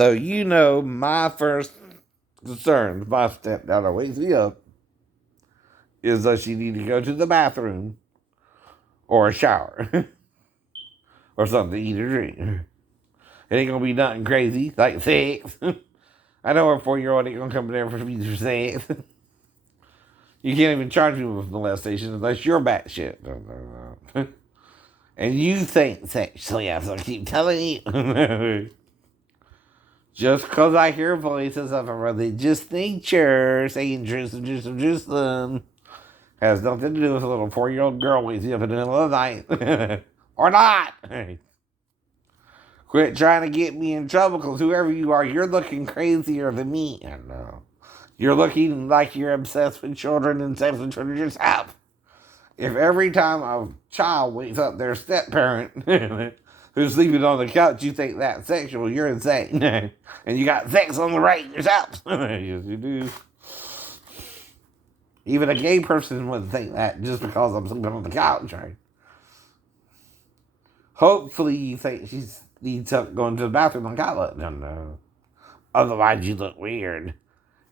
So you know my first concern, my stepdaughter wakes me up, is that she need to go to the bathroom or a shower or something to eat or drink. It ain't gonna be nothing crazy like sex. I know our 4-year-old ain't gonna come in there for me for sex. You can't even charge me with molestation unless you're batshit. And you think sexually, I keep telling you. Just because I hear voices of a religious nature saying Jerusalem, Jerusalem, Jerusalem, has nothing to do with a little 4-year-old girl waking up in the middle of the night. Or not. Quit trying to get me in trouble, because whoever you are, you're looking crazier than me. I know. You're looking like you're obsessed with children and sex with children yourself. If every time a child wakes up their step parent who's sleeping on the couch, you think that's sexual, you're insane. And you got sex on the right yourself. Yes, you do. Even a gay person wouldn't think that just because I'm sleeping on the couch, right? Hopefully you think she needs help going to the bathroom on couch. No. Otherwise you look weird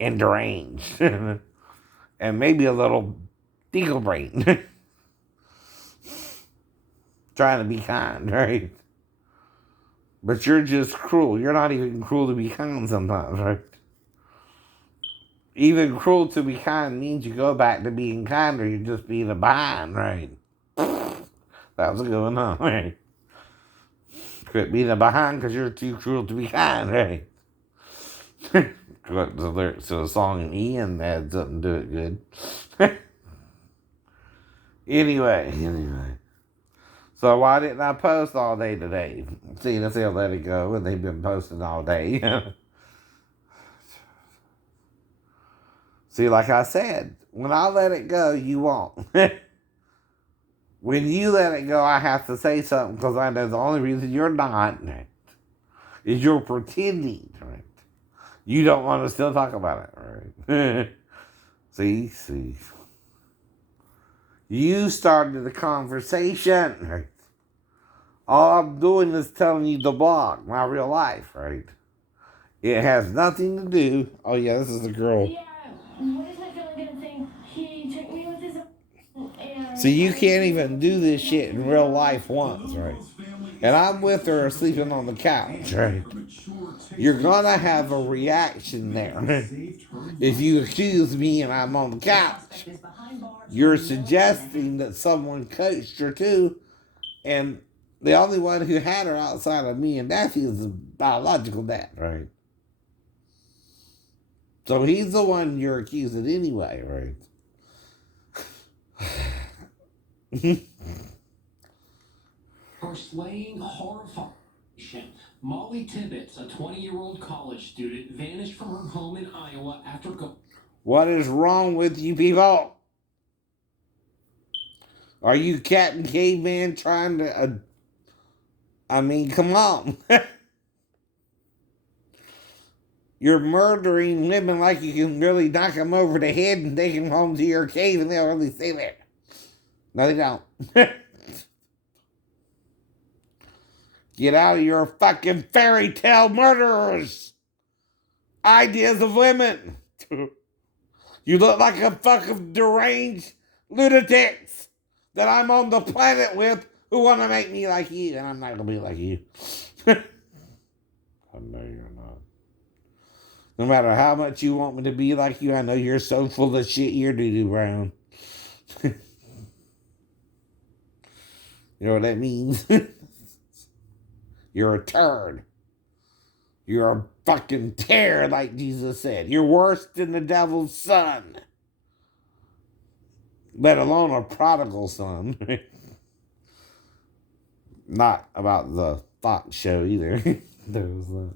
and deranged. And maybe a little deagle brain. Trying to be kind, right? But you're just cruel. You're not even cruel to be kind sometimes, right? Even cruel to be kind means you go back to being kind, or you're just being a behind, right? That was a good one, huh? Right? Quit being a behind because you're too cruel to be kind, right? The lyrics to the song in Ian had something to do it good. Anyway. So why didn't I post all day today? Seeing as they'll let it go and they've been posting all day. See, like I said, when I let it go, you won't. When you let it go, I have to say something, because I know the only reason you're not is you're pretending, right? You don't want to still talk about it, right? See. You started the conversation, right? All I'm doing is telling you the blog, my real life, right? It has nothing to do. Oh yeah, this is the girl. Yeah, what is my feeling gonna say? He took me with his. So you can't even do this shit in real life once, right? And I'm with her sleeping on the couch, right? You're gonna have a reaction there. If you accuse me and I'm on the couch, you're suggesting that someone coached her too, and the only one who had her outside of me and Daffy is the biological dad, right? So he's the one you're accusing anyway, right? For slaying horrifying. Molly Tibbetts, a 20-year-old college student, vanished from her home in Iowa after What is wrong with you people? Are you Captain Caveman trying to... come on. You're murdering women like you can really knock them over the head and take them home to your cave and they'll really stay there. No, they don't. Get out of your fucking fairy tale murderers' ideas of women. You look like a fucking deranged lunatics that I'm on the planet with who want to make me like you, and I'm not going to be like you. I know you're not. No matter how much you want me to be like you, I know you're so full of shit, you're doo-doo brown. You know what that means? You're a turd. You're a fucking tear, like Jesus said. You're worse than the devil's son. Let alone a prodigal son. Not about the Fox show either. There was that.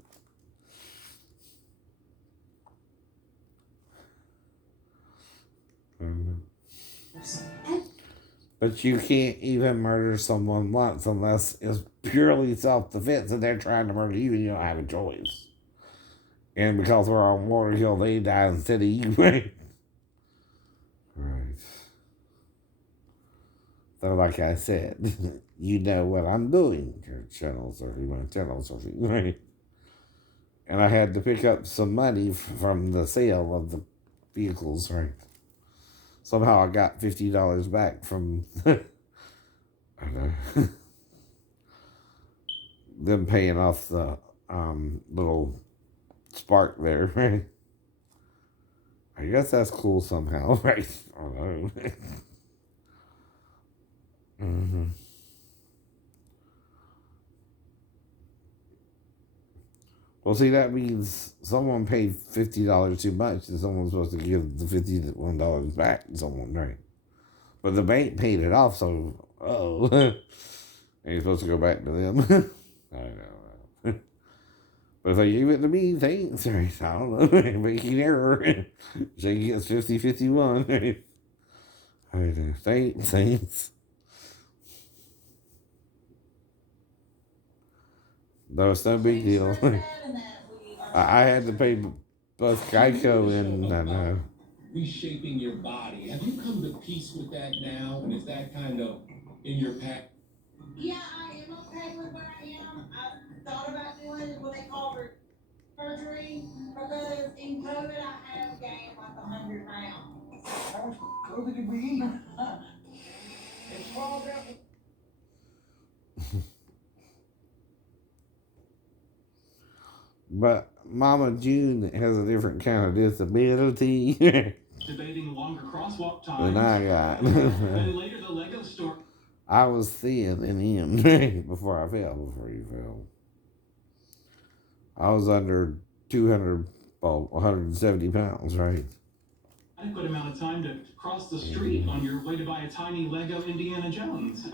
But you can't even murder someone once unless it's purely self-defense and they're trying to murder you and you don't have a choice. And because we're on Water Hill, they die instead of you, right? Right. So like I said, you know what I'm doing. Your channel surfing, my channel surfing, right? And I had to pick up some money from the sale of the vehicles, right? Somehow I got $50 back from I don't know, them paying off the little spark there, right? I guess that's cool somehow, right? I don't know. Mm-hmm. Well, see, that means someone paid $50 too much, and someone's supposed to give the $51 back to someone, right? But the bank paid it off, so and you're supposed to go back to them. I don't know. But if they gave it to me, thanks. Right? I don't know. Making error. She gets 50-51. Right? I know. Thanks. No, it's no big deal. I had to pay both Geico and Reshaping your body. Have you come to peace with that now? And is that kind of in your pack? Yeah, I am okay with where I am. I thought about doing what they call surgery because in COVID I have gained like 100 pounds. How much COVID did we eat? It's 12 hours. But Mama June has a different kind of disability Debating longer crosswalk than times. I got. And later the Lego store. I was thin in him before he fell. I was under 170 pounds, right? Adequate amount of time to cross the street on your way to buy a tiny Lego Indiana Jones.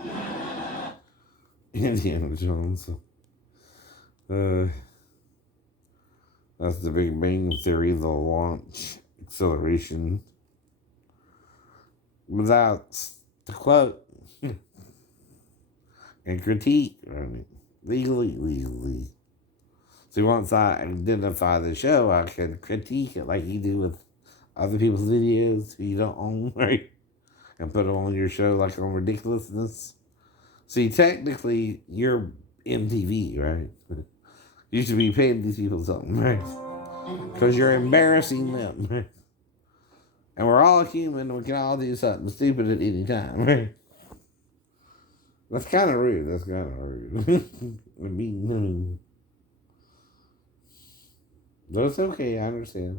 Indiana Jones. That's the Big Bang Theory, the launch acceleration. Without the quote and critique, right? Legally. So once I identify the show, I can critique it like you do with other people's videos you don't own, right? And put them on your show like on Ridiculousness. See, technically, you're MTV, right? You should be paying these people something, right? Because you're embarrassing them, right? And we're all human. We can all do something stupid at any time, right? That's kind of rude. I mean, but it's okay. I understand.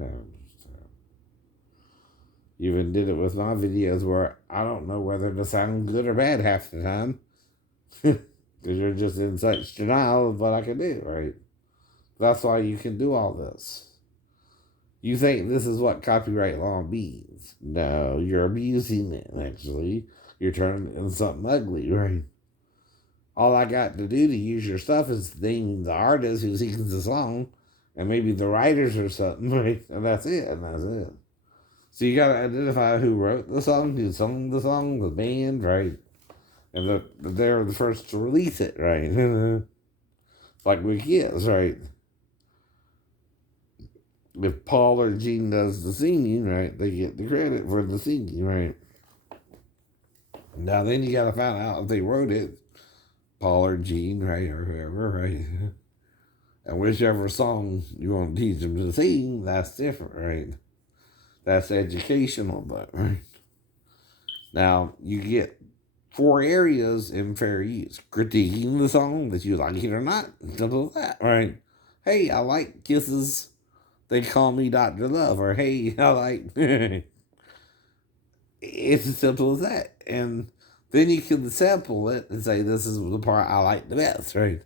You even did it with my videos where I don't know whether to sound good or bad half the time. Because you're just in such denial of what I can do, right? That's why you can do all this. You think this is what copyright law means. No, you're abusing it, actually. You're turning it into something ugly, right? All I got to do to use your stuff is name the artist who sings the song and maybe the writers or something, right? And that's it. So you got to identify who wrote the song, who sung the song, the band, right? And they're the first to release it, right? Like Wiki is, right? If Paul or Gene does the singing, right, they get the credit for the singing, right? Now then you got to find out if they wrote it, Paul or Gene, right, or whoever, right? And whichever song you want to teach them to sing, that's different, right? That's educational, but right? Now you get 4 areas in fair use: critiquing the song that you like it or not, simple as that, right? Hey, I like Kisses. They call me Dr. Love, or hey, I like. It's as simple as that, and then you can sample it and say, "This is the part I like the best," right?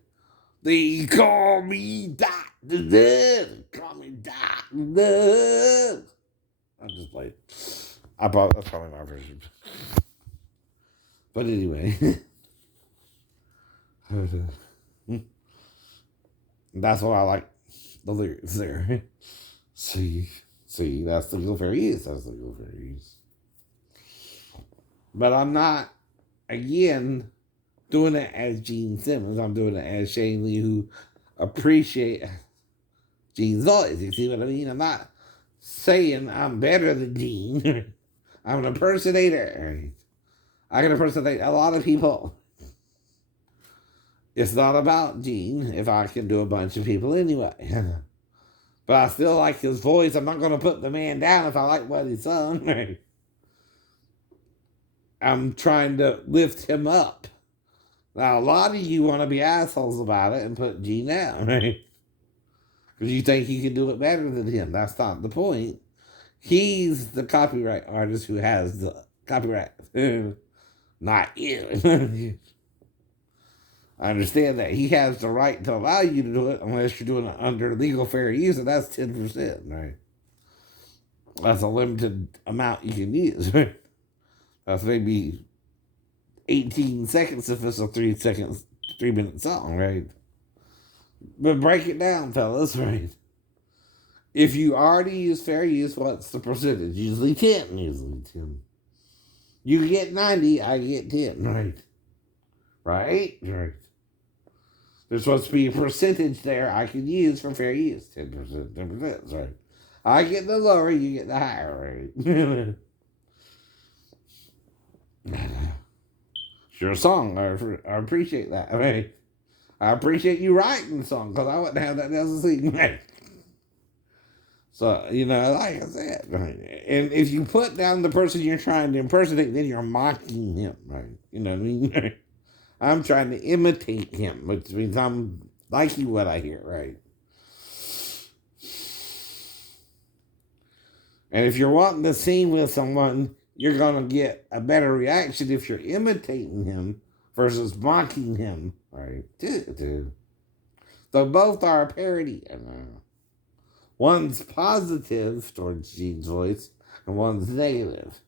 They call me Dr. Love. Call me Dr. Love. I'm just playing. That's probably my version. But anyway, that's what I like the lyrics there. See, that's the legal fair use. But I'm not, again, doing it as Gene Simmons. I'm doing it as Shane Lee, who appreciate Gene's voice. You see what I mean? I'm not saying I'm better than Gene. I'm an impersonator. I can impersonate a lot of people. It's not about Gene if I can do a bunch of people anyway. But I still like his voice. I'm not going to put the man down if I like what he sung. Right? I'm trying to lift him up. Now, a lot of you want to be assholes about it and put Gene down, right? Because you think you can do it better than him. That's not the point. He's the copyright artist who has the copyright, not you. I understand that. He has the right to allow you to do it unless you're doing it under legal fair use, and that's 10%, right? That's a limited amount you can use, right? That's maybe 18 seconds if it's a 3-minute song, right? But break it down, fellas, right? If you already use fair use, what's the percentage? Usually 10. Usually 10. You get 90, I get 10, right? Right? Right. There's supposed to be a percentage there I can use for fair use. 10%, 10%, right? I get the lower, you get the higher, right? It's your song. I appreciate that, right? I appreciate you writing the song, because I wouldn't have that as a sing, right? So, like I said, right? And if you put down the person you're trying to impersonate, then you're mocking him, right? You know what I mean? I'm trying to imitate him, which means I'm liking what I hear, right? And if you're wanting to sing with someone, you're going to get a better reaction if you're imitating him versus mocking him, right? So both are a parody. One's positive towards Gene's voice, and one's negative.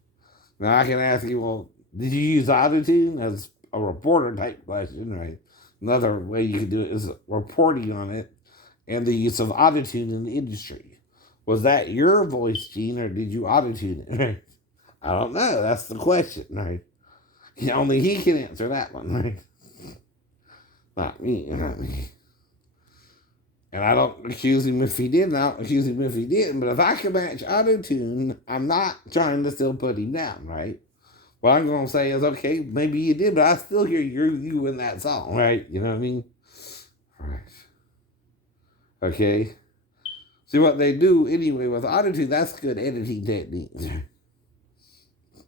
Now I can ask you, well, did you use autotune? As a reporter type question, right? Another way you could do it is reporting on it and the use of autotune in the industry. Was that your voice, Gene, or did you autotune it? Right? I don't know. That's the question, right? Only he can answer that one, right? Not me. And I don't accuse him if he did, I don't accuse him if he didn't. But if I can match autotune, I'm not trying to still put him down, right? What I'm going to say is, okay, maybe you did, but I still hear you in that song, right? You know what I mean? Right. Okay. See what they do anyway with autotune, that's good editing techniques.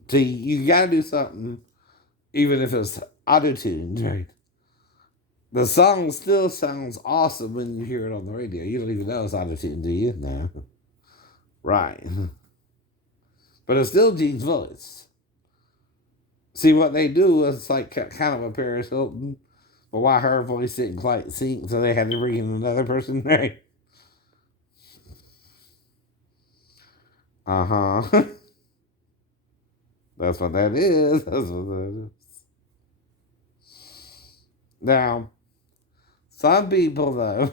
See, you got to do something, even if it's autotuned, right? The song still sounds awesome when you hear it on the radio. You don't even know it's autotuned, do you? No. Right. But it's still Gene's voice. See, what they do is like kind of a Paris Hilton, but why her voice didn't quite sync, so they had to bring in another person, right? Uh-huh. That's what that is. That's what that is. Now, some people, though,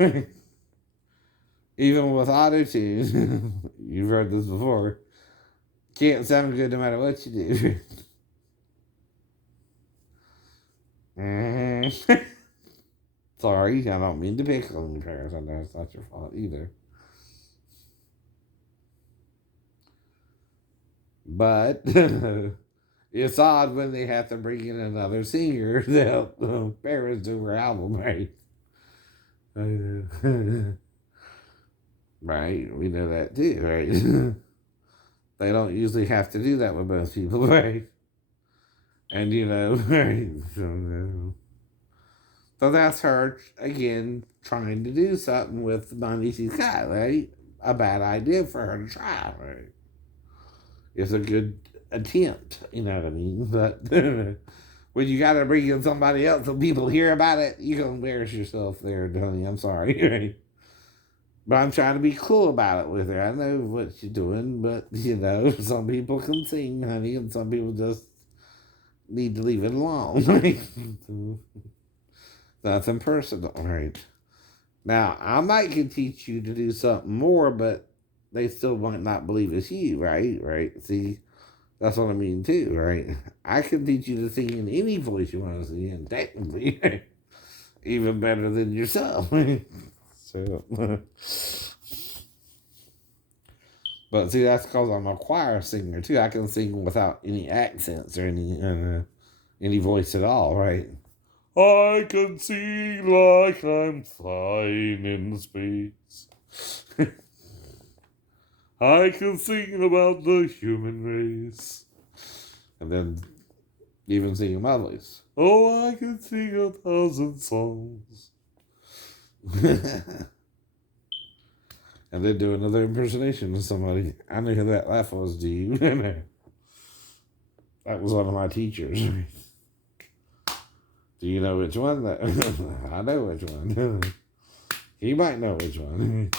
even with autotune, you've heard this before, can't sound good no matter what you do. Sorry, I don't mean to pick on you, Paris. I know it's not your fault either. But it's odd when they have to bring in another singer to help Paris do her album, right? Right, we know that too, right? They don't usually have to do that with most people, right? And right? So that's her, again, trying to do something with the money she's got, right? A bad idea for her to try, right? It's a good attempt, you know what I mean? But when you got to bring in somebody else so people hear about it, you're going to embarrass yourself there, Tony. I'm sorry, right? But I'm trying to be cool about it with her. I know what she's doing, but, some people can sing, honey, and some people just need to leave it alone, right? Nothing personal, right? Now, I might can teach you to do something more, but they still might not believe it's you, right? Right? See, that's what I mean, too, right? I can teach you to sing in any voice you want to sing in, technically, even better than yourself. So, but see, that's because I'm a choir singer, too. I can sing without any accents or any voice at all, right? I can sing like I'm flying in space. I can sing about the human race. And then even singing my voice. Oh, I can sing 1,000 songs. And then do another impersonation of somebody. I knew who that laugh was, do you? That was one of my teachers. Do you know which one? I know which one. He might know which one.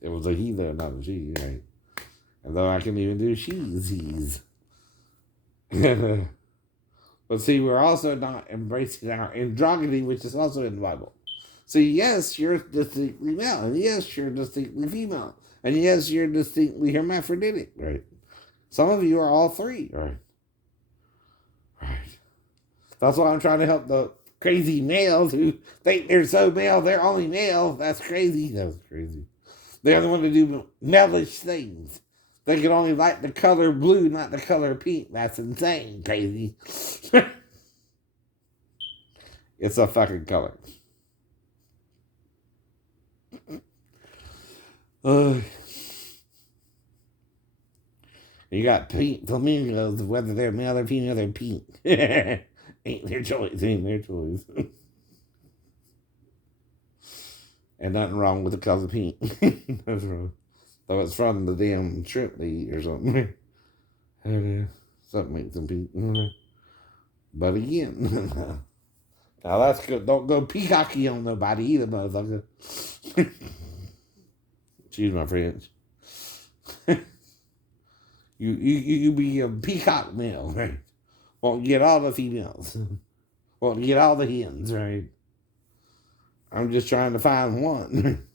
It was a he though, not a she, right? And though I can even do he's. But see, we're also not embracing our androgyny, which is also in the Bible. So yes, you're distinctly male, and yes, you're distinctly female, and yes, you're distinctly hermaphroditic, right? Some of you are all three, right? Right. That's why I'm trying to help the crazy males who think they're so male, they're only male. That's crazy. That's crazy. They're the one to do malish things. They can only like the color blue, not the color pink. That's insane, crazy. It's a fucking color. You got pink flamingos, whether they're male or female, they're pink. Ain't their choice, ain't their choice. And nothing wrong with the color pink. That's wrong. Though it's from the damn shrimp they eat or something. Something makes them pink. But again, now that's good. Don't go peacocky on nobody either, motherfucker. Excuse my French. You be a peacock male, right? Won't get all the females. Won't get all the hens, right? I'm just trying to find one.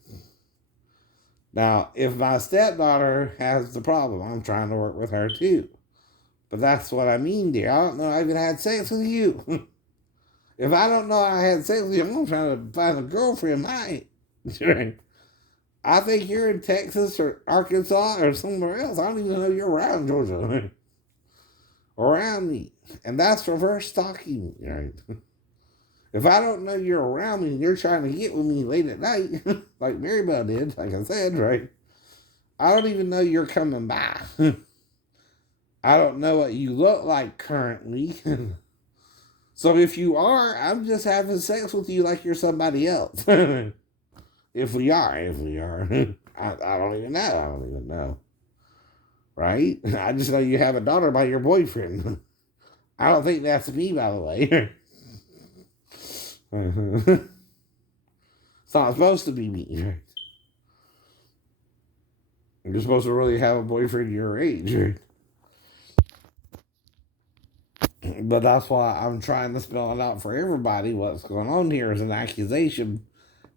Now, if my stepdaughter has the problem, I'm trying to work with her too. But that's what I mean, dear. I don't know I even had sex with you. If I don't know I had sex with you, I'm trying to find a girlfriend, mate. I think you're in Texas or Arkansas or somewhere else. I don't even know you're around Georgia. Around me. And that's reverse stalking, right? If I don't know you're around me and you're trying to get with me late at night, like Mary Bell did, like I said, right? I don't even know you're coming by. I don't know what you look like currently. So if you are, I'm just having sex with you like you're somebody else. If we are. I don't even know. Right? I just know you have a daughter by your boyfriend. I don't think that's me, by the way. It's not supposed to be me. You're supposed to really have a boyfriend your age. But that's why I'm trying to spell it out for everybody. What's going on here is an accusation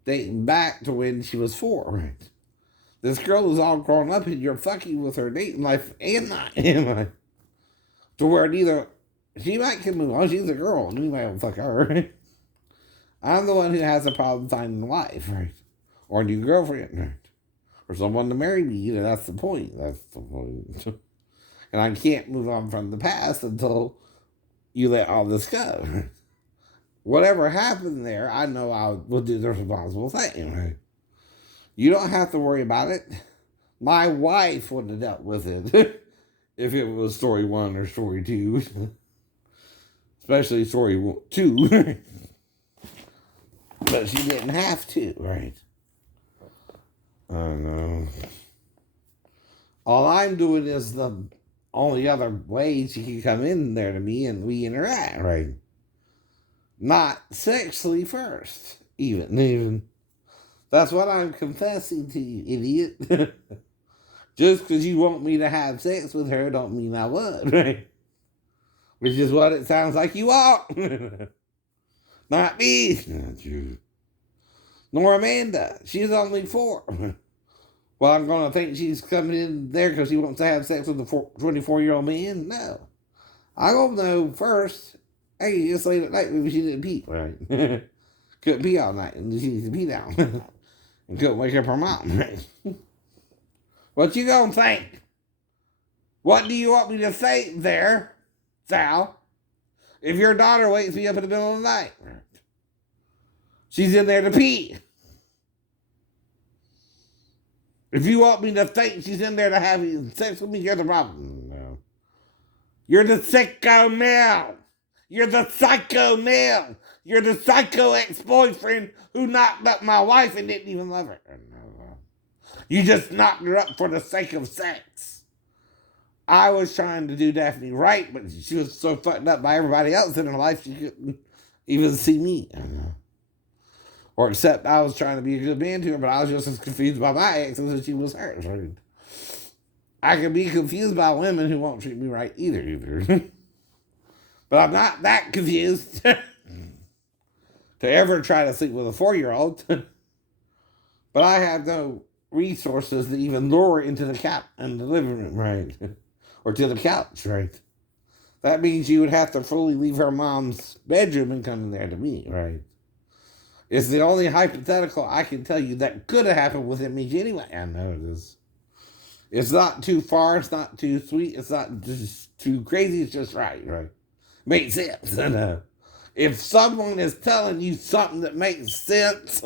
dating back to when she was 4, right? This girl is all grown up and you're fucking with her dating life and not. To where neither, she might can move on. She's a girl and you might fuck her, right? I'm the one who has a problem finding a wife, right? Or a new girlfriend, right? Or someone to marry me. That's the point. And I can't move on from the past until you let all this go. Whatever happened there, I know I will do the responsible thing, right? You don't have to worry about it. My wife would have dealt with it if it was story 1 or story 2. Especially story 2. But she didn't have to, right? I know. All I'm doing is the only other way she can come in there to me and we interact, right? Not sexually first, even. That's what I'm confessing to you, idiot. Just because you want me to have sex with her don't mean I would, right? Which is what it sounds like you want. Not me. Not you. Nor Amanda. She's only 4. Well, I'm going to think she's coming in there because she wants to have sex with a 24-year-old man? No. I going to know first. Hey, just late at night, maybe she didn't pee, right? Couldn't pee all night, and she needs to pee now. And couldn't wake up her mom, right? What you going to think? What do you want me to think there, Sal? If your daughter wakes me up in the middle of the night, she's in there to pee. If you want me to think she's in there to have sex with me, you're the problem. No. You're the sicko male. You're the psycho male. You're the psycho ex-boyfriend who knocked up my wife and didn't even love her. No. You just knocked her up for the sake of sex. I was trying to do Daphne right, but she was so fucked up by everybody else in her life she couldn't even see me. Or except I was trying to be a good man to her, but I was just as confused by my exes as she was hers. I can be confused by women who won't treat me right either. But I'm not that confused to ever try to sleep with a 4-year-old. But I have no resources to even lure her into the couch in the living room, right? Or to the couch, right? That means you would have to fully leave her mom's bedroom and come in there to me, right? It's the only hypothetical I can tell you that could have happened within me anyway. I know it is. It's not too far. It's not too sweet. It's not just too crazy. It's just right? Makes sense. And if someone is telling you something that makes sense,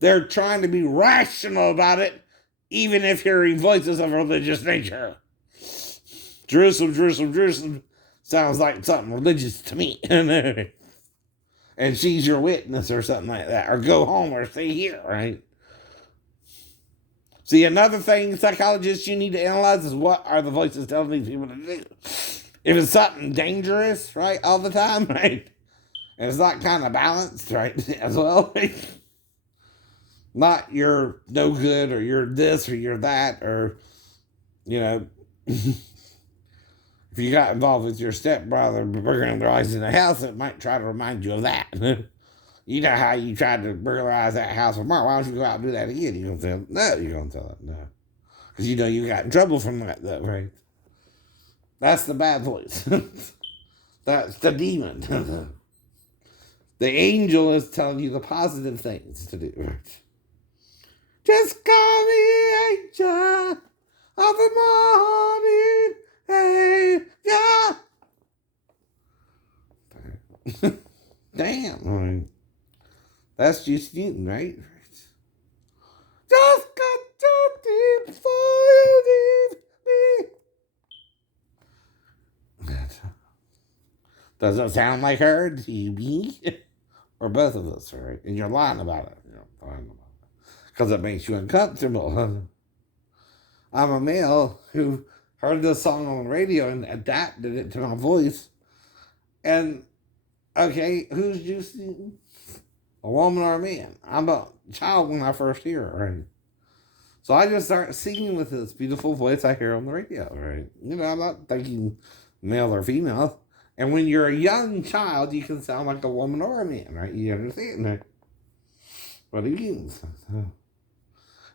they're trying to be rational about it, even if hearing voices of religious nature. Jerusalem, Jerusalem, Jerusalem sounds like something religious to me. And she's your witness or something like that. Or go home or stay here, right? See, another thing, psychologists, you need to analyze is what are the voices telling these people to do. If it's something dangerous, right, all the time, right? And it's not kind of balanced, right, as well, right? Not you're no good or you're this or you're that or, if you got involved with your stepbrother burglarizing the house, it might try to remind you of that. You know how you tried to burglarize that house with Mark. Why don't you go out and do that again? You're going to tell them? No, you're going to tell them no. Because you know you got in trouble from that, though, right? That's the bad voice. That's the demon. The angel is telling you the positive things to do, right? Just call me angel of the morning. Hey, yeah. Damn. That's just Newton, right? Just got too deep for you leave me. Does it sound like her to you, me? Or both of us, right? And you're lying about it. Because it makes you uncomfortable. I'm a male who heard this song on the radio and adapted it to my voice. And, okay, who's Juice Newton? A woman or a man? I'm a child when I first hear it, right? So I just start singing with this beautiful voice I hear on the radio, right? I'm not thinking male or female. And when you're a young child, you can sound like a woman or a man, right? You understand that? What it means.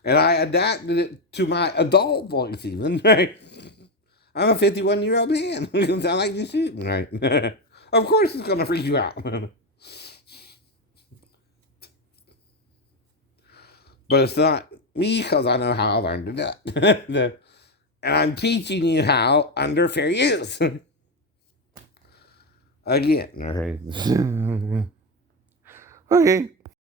And I adapted it to my adult voice even, right? I'm a 51-year-old man who can sound like you shooting, right? Of course it's going to freak you out. But it's not me because I know how I learned to do it. And I'm teaching you how under fair use. Again, all right. Okay.